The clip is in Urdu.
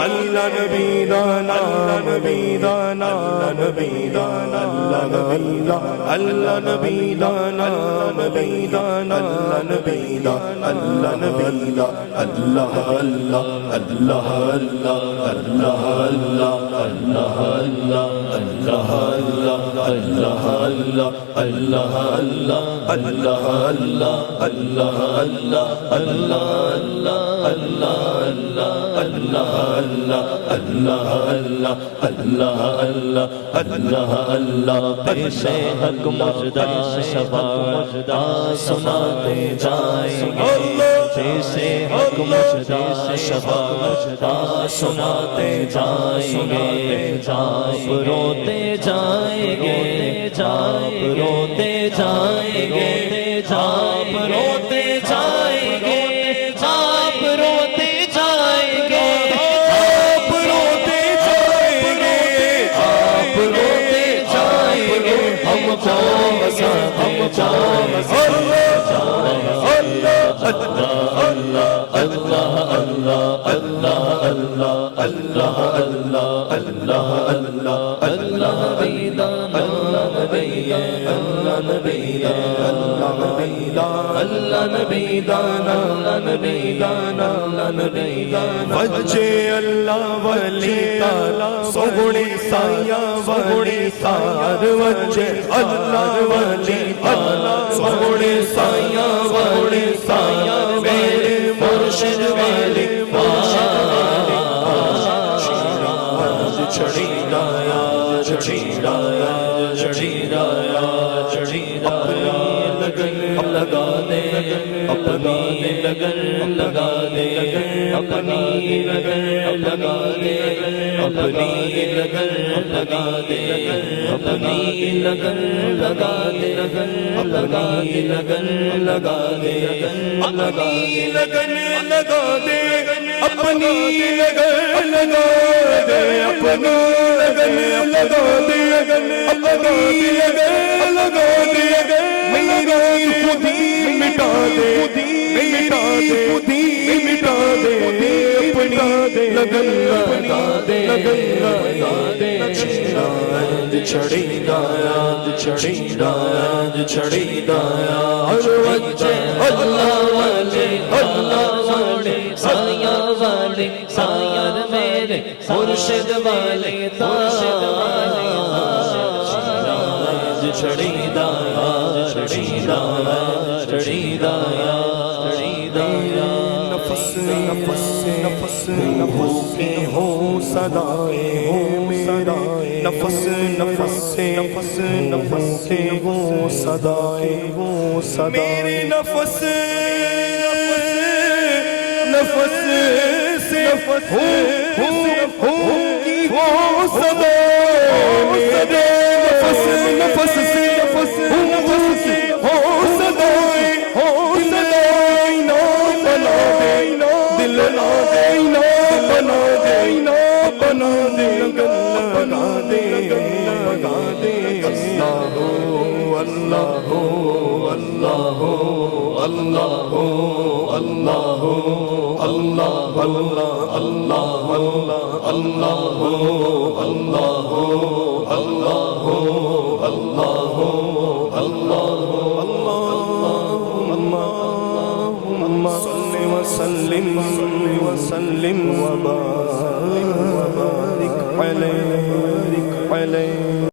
اللہ نبی دانا نبی دانا نبی دانا اللہ نبی دانا نبی دانا نبی دانا اللہ نبی دانا اللہ اللہ اللہ اللہ اللہ اللہ اللہ اللہ اللہ اللہ اللہ اللہ اللہ اللہ اللہ اللہ اللہ اللہ اللہ پیش حق مجدہ شفاعت سناتے جائیں گے پیش حق مجدہ شفاعت سناتے جائیں گے آپ روتے جائیں گے آپ روتے جائیں گے آپ روتے جائیں گے آپ روتے جائیں گے آپ روتے جائیں گے آپ روتے جائیں گے ہم جائیں ہم جائیں اللہ اللہ اللہ اللہ اللہ اللہ اللہ اللہ اللہ اللہ نبی دانا نبی اللہ نبی اللہ نبی اللہ نبی دانا نبی دانا نبی دانا وجہ اللہ ولی تعالی سوڑی سایہ وڑی سار وجہ اللہ ولی تعالی سوڑی سایہ وڑی سایہ میرے مرشد والے چڑھی لایا چڑھی لایا چڑھی لایا چڑھی لایا لگن لگا دے اپنی لگن لگا دے اپنی لگن لگا دے اپنی لگن لگا دے اپنی لگن لگا دے اپنی لگن لگا دے اپنی لگن لگا دے اپنی لگن لگا دے اپنی لگن لگا دے اپنی لگن لگا دے میری خودی مٹا دے مٹا دے خودی مٹا دے اپنی لگن لگا دے لگن لگا دے چھڑی دایا چھڑی دایا چھڑی دایا اللہ والے سایہ والے سایہ میرے مرشد والے چھڑی دایا چھڑی دایا چھڑی دایا چھڑی دایا نفس نفس نفس نفس کے ہو صدائے میرا نفس نفس نفس نفس کے ہو صدائے میرے نفس نفس سے ہو کی وہ صدائے میرے نفس نفس سے نفس سے ہو صدائے نا بنا دے دل نا دے نا بنا دے نا بنا دے لگا دے لگا دے اللہ اللہ اللہ اللہ اللہ اللہ اللہ اللہ اللہ اللہ